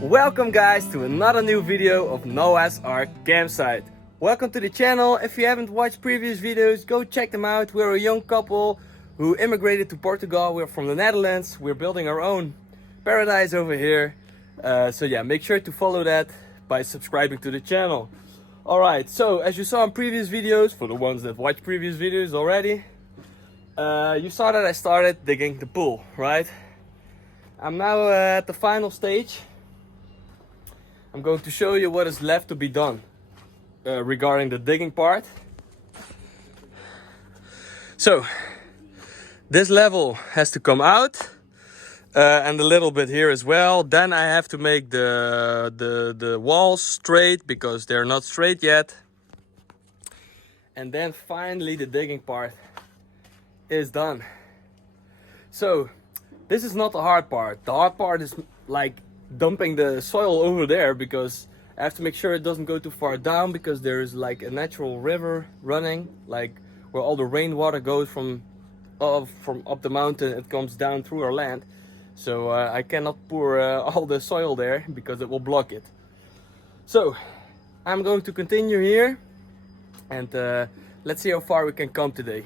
Welcome guys to another new video of Noah's Ark campsite. Welcome to the channel. If you haven't watched previous videos, go check them out. We're a young couple who immigrated to Portugal. We're from the Netherlands. We're building our own paradise over here. So yeah, make sure to follow that by subscribing to the channel. Alright, so as you saw in previous videos, for the ones that watched previous videos already, you saw that I started digging the pool, right? I'm now at the final stage. I'm going to show you what is left to be done regarding the digging part. So this level has to come out and a little bit here as well. Then I have to make the walls straight because they're not straight yet. And then finally the digging part is done. So this is not the hard part. The hard part is like dumping the soil over there, because I have to make sure it doesn't go too far down, because there's like a natural river running, like where all the rainwater goes from up the mountain. It comes down through our land, so I cannot pour all the soil there because it will block it. So I'm going to continue here and let's see how far we can come today.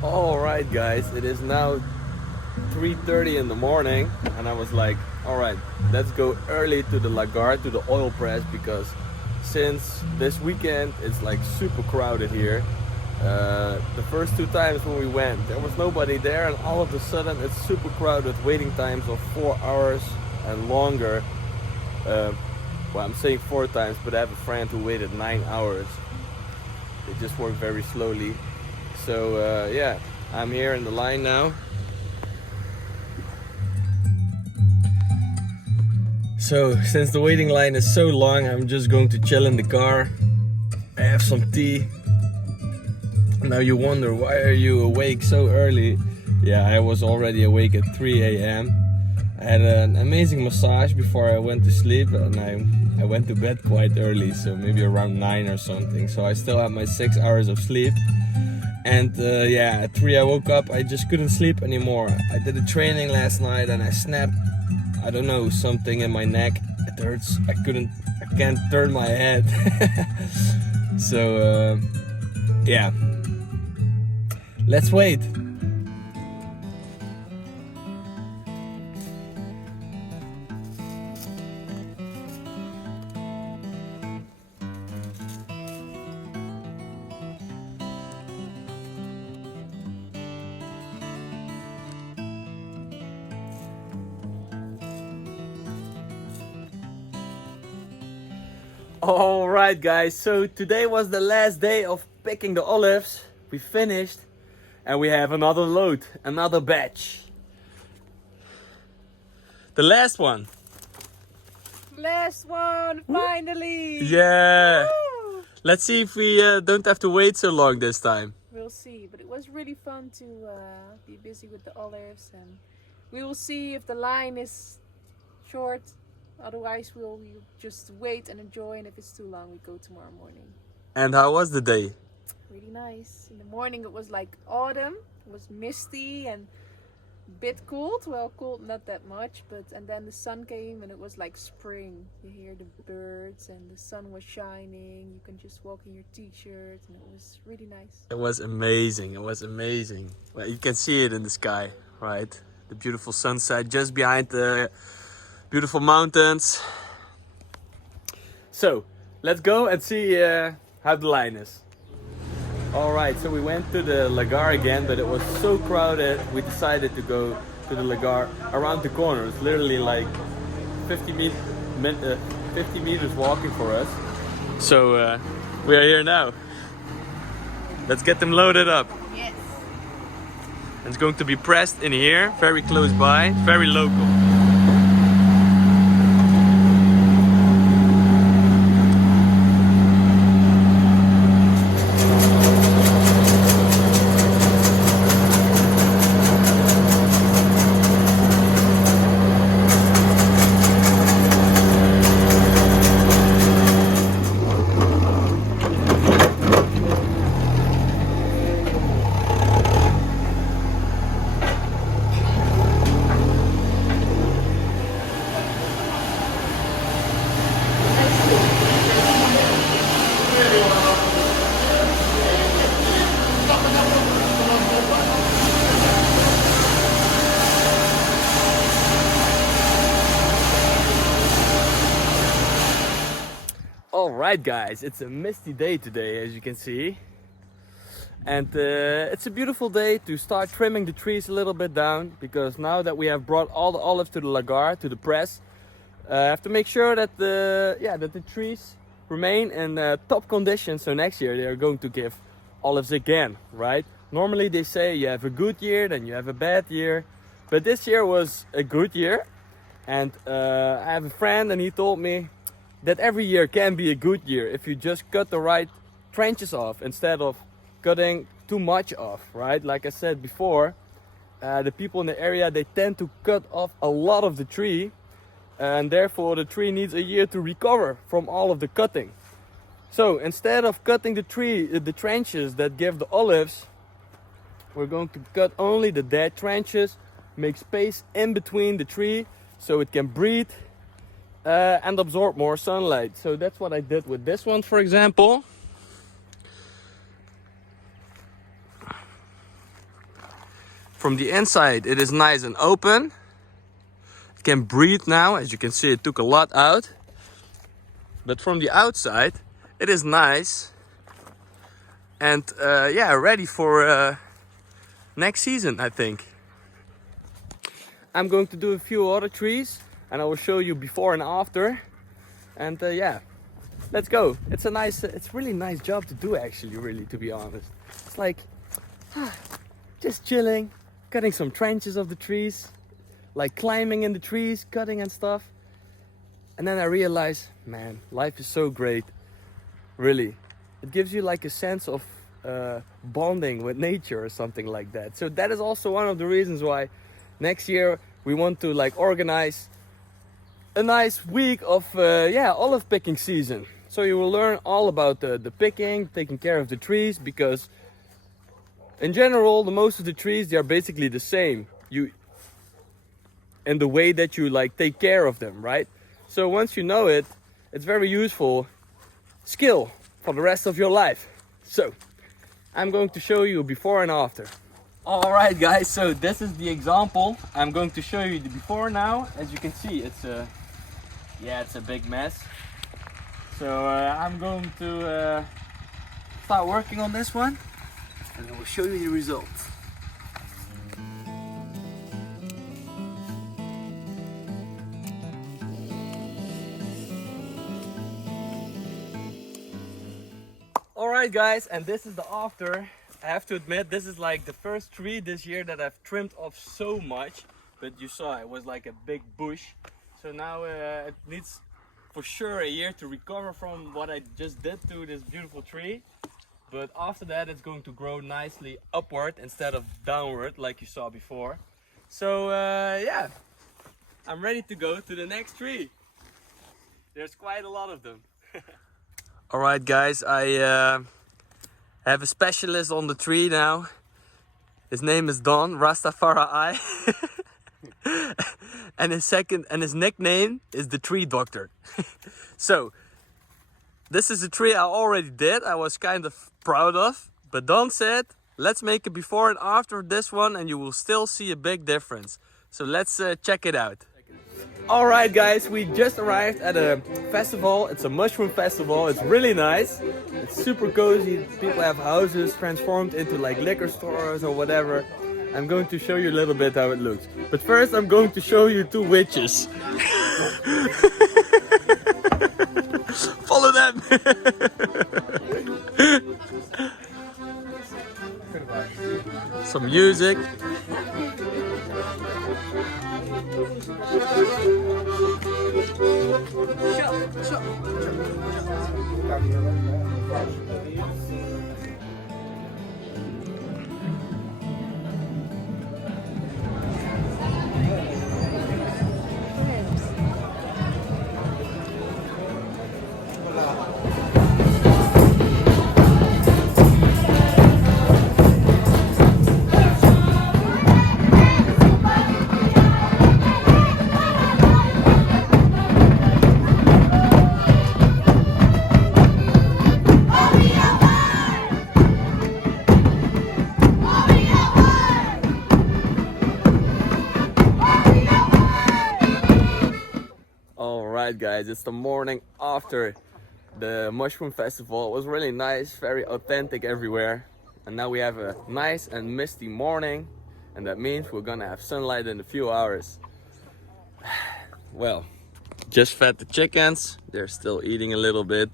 Alright guys, it is now 3:30 in the morning and I was like, alright, let's go early to the lagar, to the oil press, because since this weekend it's like super crowded here. The first two times when we went, there was nobody there, and all of a sudden it's super crowded, waiting times of 4 hours and longer. Well, I'm saying 4 times, but I have a friend who waited 9 hours. They just work very slowly. So yeah, I'm here in the line now. So since the waiting line is so long, I'm just going to chill in the car. I have some tea. Now you wonder, why are you awake so early? Yeah, I was already awake at 3 a.m. I had an amazing massage before I went to sleep, and I went to bed quite early, so maybe around 9 or something. So I still have my 6 hours of sleep. And yeah, at 3 I woke up, I just couldn't sleep anymore. I did a training last night and I snapped, I don't know, something in my neck. It hurts, I can't turn my head. So yeah, let's wait. Alright guys, so today was the last day of picking the olives. We finished and we have another load, another batch. The last one. Last one, finally! Yeah! Woo! Let's see if we don't have to wait so long this time. We'll see, but it was really fun to be busy with the olives, and we will see if the line is short. Otherwise we'll just wait and enjoy, and if it's too long we go tomorrow morning. And how was the day? Really nice. In the morning it was like autumn. It was misty and a bit cold. Well, cold not that much, but and then the sun came and it was like spring. You hear the birds and the sun was shining. You can just walk in your t-shirt and it was really nice. It was amazing, it was amazing. Well, you can see it in the sky, right? The beautiful sunset just behind the beautiful mountains. So let's go and see how the line is. Alright, so we went to the lagar again, but it was so crowded we decided to go to the lagar around the corner. It's literally like 50 meters walking for us. So we are here now. Let's get them loaded up. Yes. It's going to be pressed in here, very close by, very local. Alright guys, it's a misty day today, as you can see. And it's a beautiful day to start trimming the trees a little bit down, because now that we have brought all the olives to the lagar, to the press, I have to make sure that the trees remain in top condition, so next year they are going to give olives again, right? Normally they say you have a good year, then you have a bad year, but this year was a good year. And I have a friend and he told me that every year can be a good year if you just cut the right trenches off instead of cutting too much off, right? Like I said before, the people in the area, they tend to cut off a lot of the tree, and therefore the tree needs a year to recover from all of the cutting. So instead of cutting the trenches that give the olives, we're going to cut only the dead trenches, make space in between the tree so it can breathe and absorb more sunlight. So that's what I did with this one, for example. From the inside it is nice and open. It can breathe now. As you can see, it took a lot out. But from the outside it is nice and ready for next season, I think. I'm going to do a few other trees and I will show you before and after. And let's go. It's really nice job to do, actually, really, to be honest. It's like just chilling, cutting some trenches of the trees, like climbing in the trees, cutting and stuff. And then I realized, man, life is so great. Really, it gives you like a sense of bonding with nature or something like that. So that is also one of the reasons why next year we want to like organize a nice week of olive picking season. So you will learn all about the picking, taking care of the trees, because in general most of the trees, they are basically the same. And the way that you like take care of them, right? So once you know it, it's very useful skill for the rest of your life. So I'm going to show you before and after. Alright guys, so this is the example. I'm going to show you the before now. As you can see, it's a big mess. So I'm going to start working on this one and I will show you the results. Alright guys, and this is the after. I have to admit, this is like the first tree this year that I've trimmed off so much, but you saw it was like a big bush. So now it needs for sure a year to recover from what I just did to this beautiful tree. But after that it's going to grow nicely upward instead of downward like you saw before. So I'm ready to go to the next tree. There's quite a lot of them. Alright guys, I have a specialist on the tree now. His name is Don Rastafari. and his nickname is the Tree Doctor. So this is a tree I already did. I was kind of proud of, but Don said, let's make a before and after this one and you will still see a big difference. So let's check it out. Alright guys, we just arrived at a festival. It's a mushroom festival. It's really nice. It's super cozy. People have houses transformed into like liquor stores or whatever. I'm going to show you a little bit how it looks. But first I'm going to show you two witches. Follow them! Some music. Alright guys, it's the morning after The mushroom festival was really nice, very authentic everywhere. And now we have a nice and misty morning, and that means we're gonna have sunlight in a few hours. Well, just fed the chickens. They're still eating a little bit.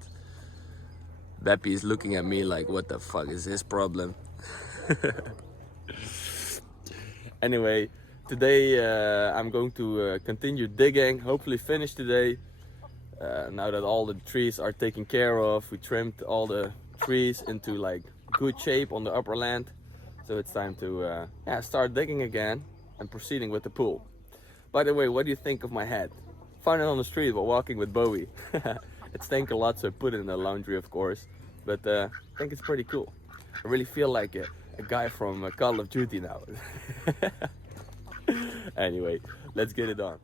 Beppy is looking at me like, what the fuck is his problem? Anyway, today I'm going to continue digging, hopefully finish today. Now that all the trees are taken care of, we trimmed all the trees into like good shape on the upper land. So it's time to start digging again and proceeding with the pool. By the way, what do you think of my hat? Found it on the street while walking with Bowie. It stank a lot, so I put it in the laundry, of course. But I think it's pretty cool. I really feel like a guy from Call of Duty now. Anyway, let's get it on.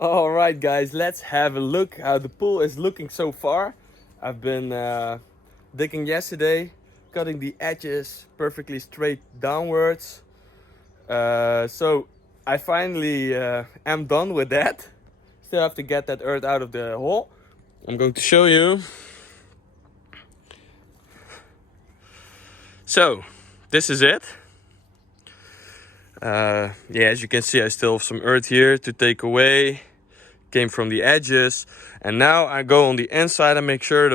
Alright guys, let's have a look how the pool is looking so far. I've been digging yesterday, cutting the edges perfectly straight downwards. So I finally am done with that. Still have to get that earth out of the hole. I'm going to show you. So this is it. As you can see, I still have some earth here to take away. Came from the edges, and now I go on the inside and make sure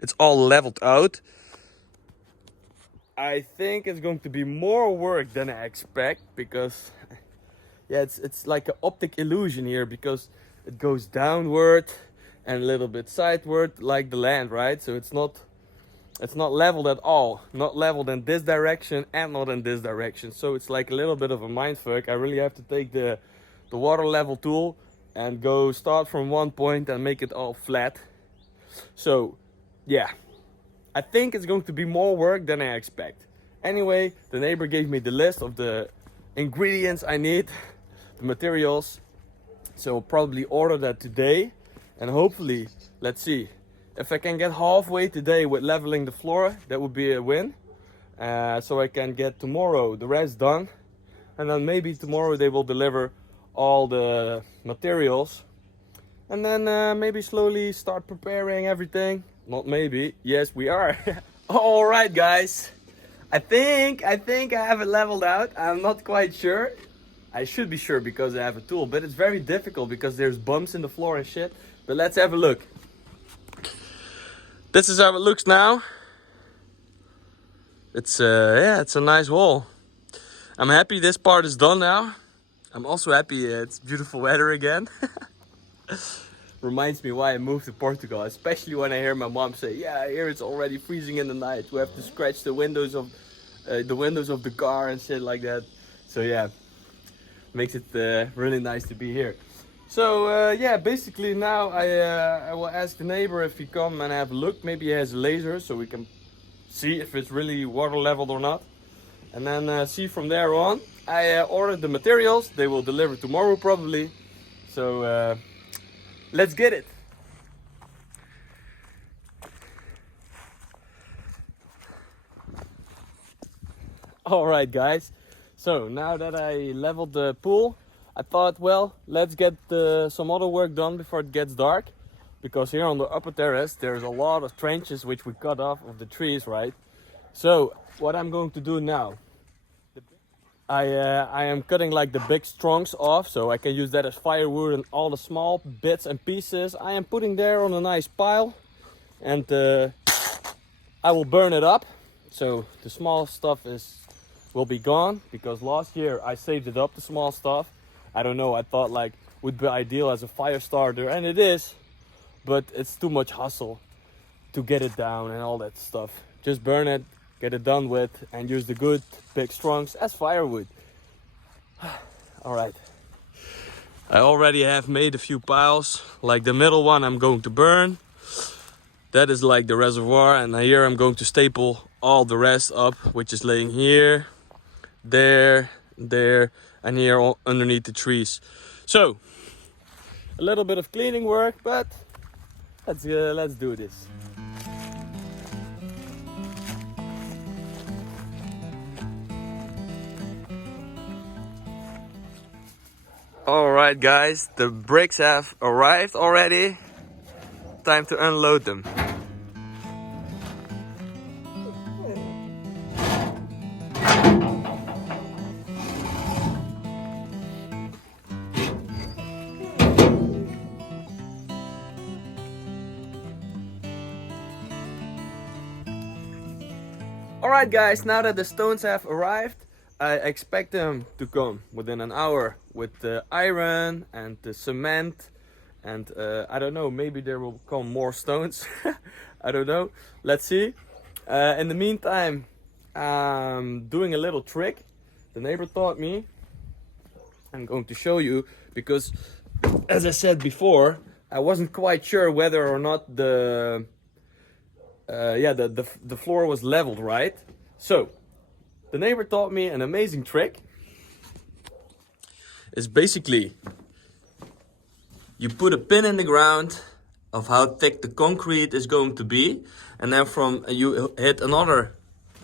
it's all leveled out. I think it's going to be more work than I expect, because it's like an optic illusion here, because it goes downward and a little bit sideward like the land, right? So it's not leveled at all, not leveled in this direction and not in this direction. So it's like a little bit of a mindfuck. I really have to take the water level tool and go start from one point and make it all flat. So yeah, I think it's going to be more work than I expect. Anyway, the neighbor gave me the list of the ingredients I need, the materials. So I'll probably order that today, and hopefully, let's see, if I can get halfway today with leveling the floor, that would be a win. So I can get tomorrow the rest done, and then maybe tomorrow they will deliver all the materials, and then maybe slowly start preparing everything. Not maybe, yes we are. All right guys, I think I have it leveled out. I'm not quite sure. I should be sure because I have a tool, but it's very difficult because there's bumps in the floor and shit. But let's have a look. This is how it looks now. It's it's a nice wall. I'm happy this part is done now. I'm also happy it's beautiful weather again. Reminds me why I moved to Portugal, especially when I hear my mom say, yeah, here it's already freezing in the night. We have to scratch the windows of the car and shit like that. So yeah, makes it really nice to be here. So basically now I will ask the neighbor if he come and have a look. Maybe he has a laser so we can see if it's really water leveled or not. And then see from there on. I ordered the materials. They will deliver tomorrow probably. So let's get it. Alright guys, so now that I leveled the pool, I thought, well, let's get some other work done before it gets dark. Because here on the upper terrace there's a lot of trenches which we cut off of the trees, right? So what I'm going to do now, I am cutting like the big trunks off so I can use that as firewood, and all the small bits and pieces I am putting there on a nice pile, and I will burn it up. So the small stuff will be gone, because last year I saved it up, the small stuff. I don't know, I thought like would be ideal as a fire starter, and it is, but it's too much hustle to get it down and all that stuff. Just burn it, get it done with, and use the good big trunks as firewood. Alright. I already have made a few piles. Like the middle one I'm going to burn. That is like the reservoir, and here I'm going to staple all the rest up, which is laying here, there, and here all underneath the trees. So, a little bit of cleaning work, but let's do this. Alright guys, the bricks have arrived already. Time to unload them. Alright guys, now that the stones have arrived, I expect them to come within an hour with the iron and the cement and I don't know, maybe there will come more stones. I don't know, let's see. In the meantime, I'm doing a little trick the neighbor taught me. I'm going to show you because, as I said before, I wasn't quite sure whether or not the floor was leveled right. So the neighbor taught me an amazing trick. It's basically you put a pin in the ground of how thick the concrete is going to be, and then from you hit another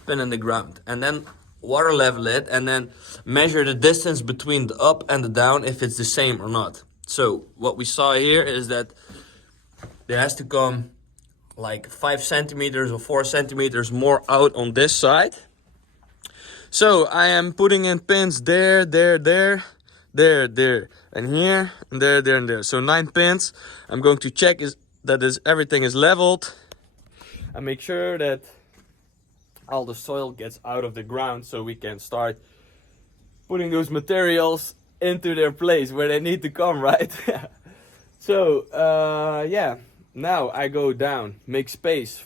pin in the ground and then water level it and then measure the distance between the up and the down if it's the same or not. So what we saw here is that there has to come like 5 centimeters or 4 centimeters more out on this side. So I am putting in pins there, and here, and there, and there. So 9 pins. I'm going to check everything is leveled and make sure that all the soil gets out of the ground so we can start putting those materials into their place where they need to come, right? So yeah, now I go down, make space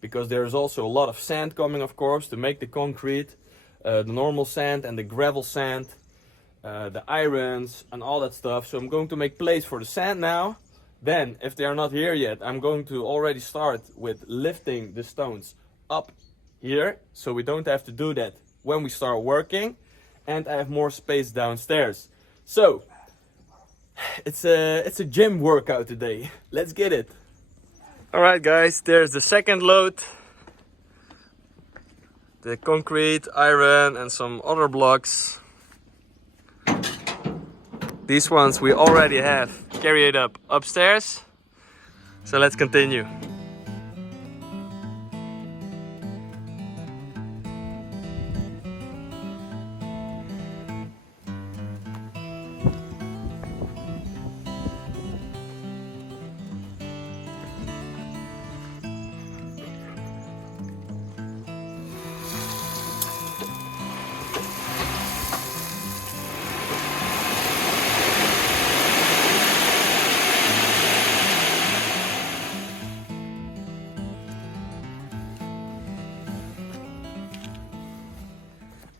because there's also a lot of sand coming, of course, to make the concrete, the normal sand and the gravel sand, the irons and all that stuff. So I'm going to make place for the sand now. Then, if they are not here yet, I'm going to already start with lifting the stones up here, so we don't have to do that when we start working, and I have more space downstairs. So it's a gym workout today. Let's get it. All right guys, there's the second load. The concrete, iron and some other blocks. These ones we already have carried up upstairs. So let's continue.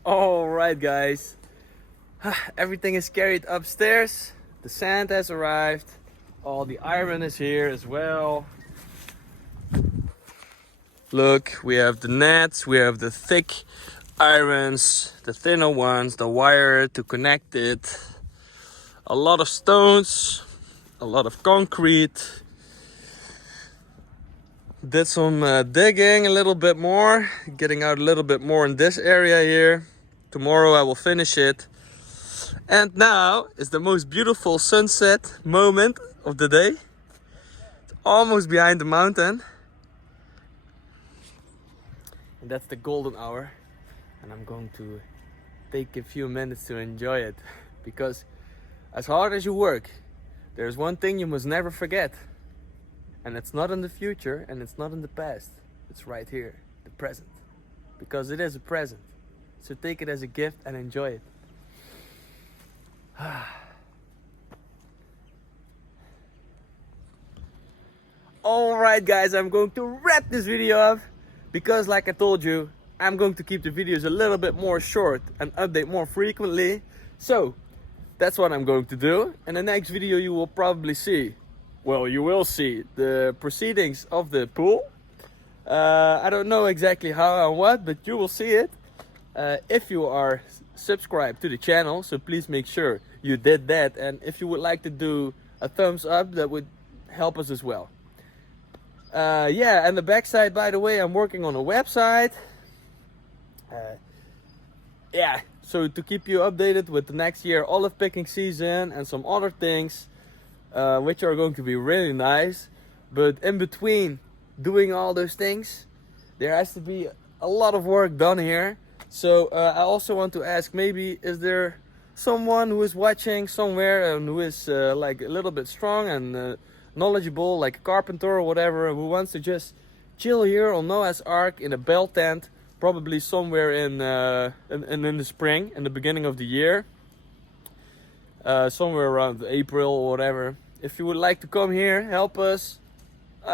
Alright guys, everything is carried upstairs, the sand has arrived, all the iron is here as well. Look, we have the nets, we have the thick irons, the thinner ones, the wire to connect it, a lot of stones, a lot of concrete. Did some digging a little bit more, getting out a little bit more in this area here. Tomorrow I will finish it. And now is the most beautiful sunset moment of the day. It's almost behind the mountain. And that's the golden hour. And I'm going to take a few minutes to enjoy it. Because as hard as you work, there's one thing you must never forget. And it's not in the future and it's not in the past. It's right here, the present. Because it is a present. So take it as a gift and enjoy it. Alright guys, I'm going to wrap this video up. Because like I told you, I'm going to keep the videos a little bit more short and update more frequently. So that's what I'm going to do. In the next video you will probably see, well, you will see the proceedings of the pool. I don't know exactly how and what, but you will see it. If you are subscribed to the channel, so please make sure you did that. And if you would like to do a thumbs up, that would help us as well. Yeah, and the backside, by the way, I'm working on a website. Yeah, so to keep you updated with the next year olive picking season and some other things, which are going to be really nice. But in between doing all those things, there has to be a lot of work done here. So I also want to ask, maybe is there someone who is watching somewhere and who is like a little bit strong and knowledgeable, like a carpenter or whatever, who wants to just chill here on Noah's Ark in a bell tent, probably somewhere in the spring, in the beginning of the year, somewhere around April or whatever. If you would like to come here, help us,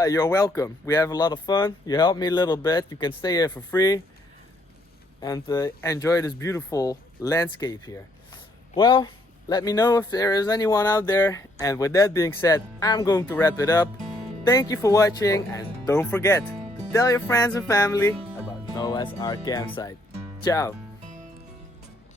you're welcome. We have a lot of fun. You help me a little bit. You can stay here for free and enjoy this beautiful landscape here. Well, let me know if there is anyone out there. And with that being said, I'm going to wrap it up. Thank you for watching, and don't forget to tell your friends and family about Noah's Ark campsite. Ciao!